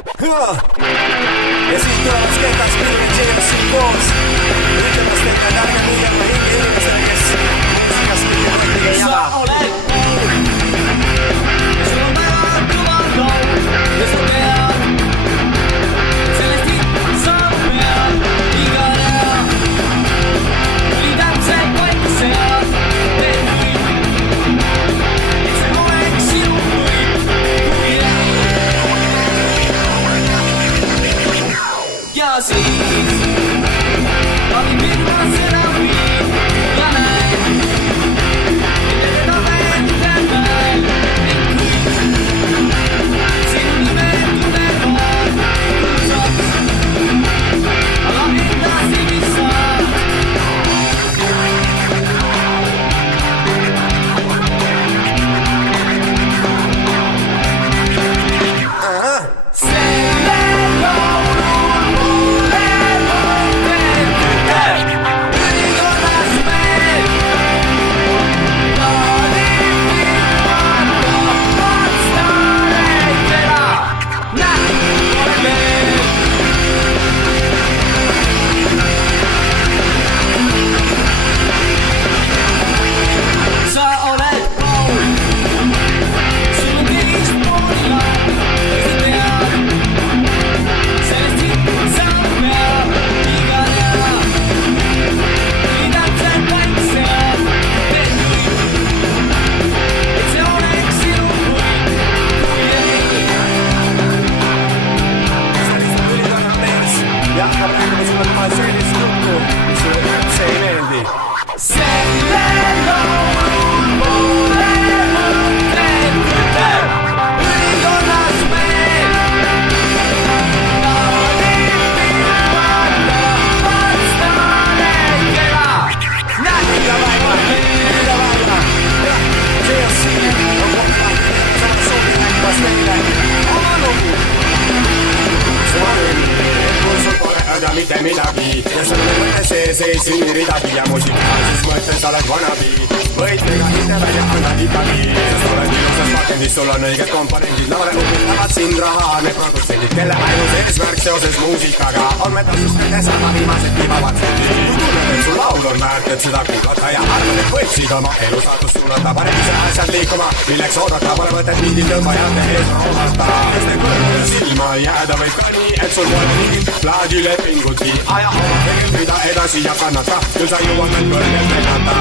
Ja sit tulevad sketaks pilved Jamesin koos ütlemas teid, et ärge kuulema hinge inimestele, kes muusikas mitte kõige ei jala. Sa oled pool ja sul on väga kõva laul ja sa tead sellest hitt sa pead iga näha oli täpselt paika sead teed kõik et see oleks sinu võit kui ja siis valin viimase läbi ja näin et need on veel ning kõik sinu nime tunnevad kuulsaks aga edasi mis saab mitte midagi ja sul on mõte sees ei sünni ridagi ja musikaalses mõttes oled vanabi võid ega mitte välja annad ikkagi sest oled ilusas pakendis, sul on õiged komponendid noore huvitavad sind raha need produtsendid, kelle ainus eesmärk seoses muusikaga on metasüsteemide sama viimased vibavad kui tunned, et su laul on väärt, et seda kuulata ja arvad, et võiksid oma elu saatust suunata paremise asjad liikuma, milleks oodata pole mõtet mingit tõmbajate ees roomata sest ei põlve silma jääda võib ka nii, et sul pole mingit plaadilepingut aja oma tegel mida edasi ja kannata küll sa jõuad veel kõrgelt lennata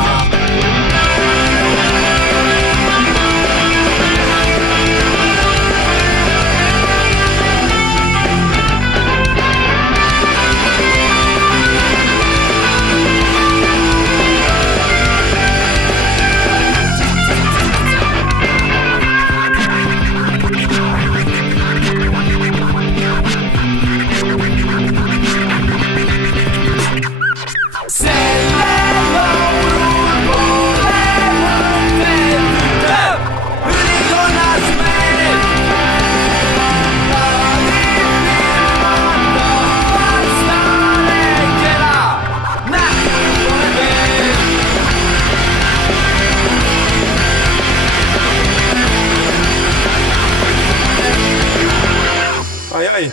Ai ai